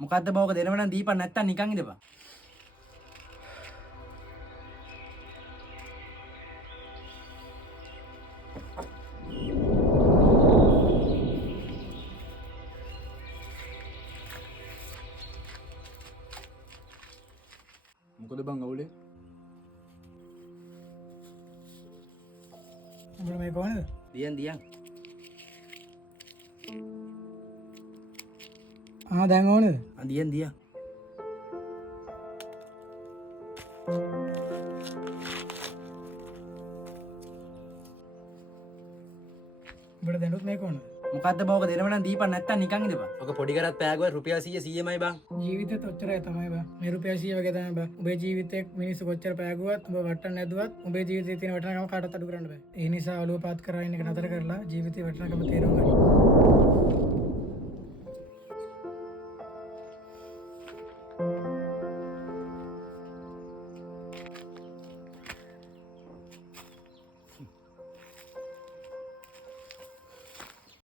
මොකද්ද බෝක දෙනව නම් දීපන් නැත්තම් නිකන් ඉඳපන්. මොකද බං අවුලේ? උඹට මේ කොහොමද? දියන්. දැන් ඕනද? දියන්. උඹට දැනුත් මේ කොහොමද? මොකද්ද බෝක දෙනව නම් දීපන් නැත්තම් නිකන් ඉඳපන්. ඔක පොඩි කරත් පෑගුවා රුපියල් 100 100මයි බං. ජීවිතේත් ඔච්චරයි තමයි බා. මේ රුපියල් 100 වගේ තමයි බා. උඹේ ජීවිතේ මිනිස්සු කොච්චර පෑගුවත් උඹ වටන්න නැදුවත් උඹේ ජීවිතේ තියෙන වටිනාකම කාටවත් අඩු කරන්න බෑ. ඒ නිසා ඔලුව පාත් කරලා ඉන්න එක නතර කරලා ජීවිතේ වටිනාකම තේරුම් ගන්න.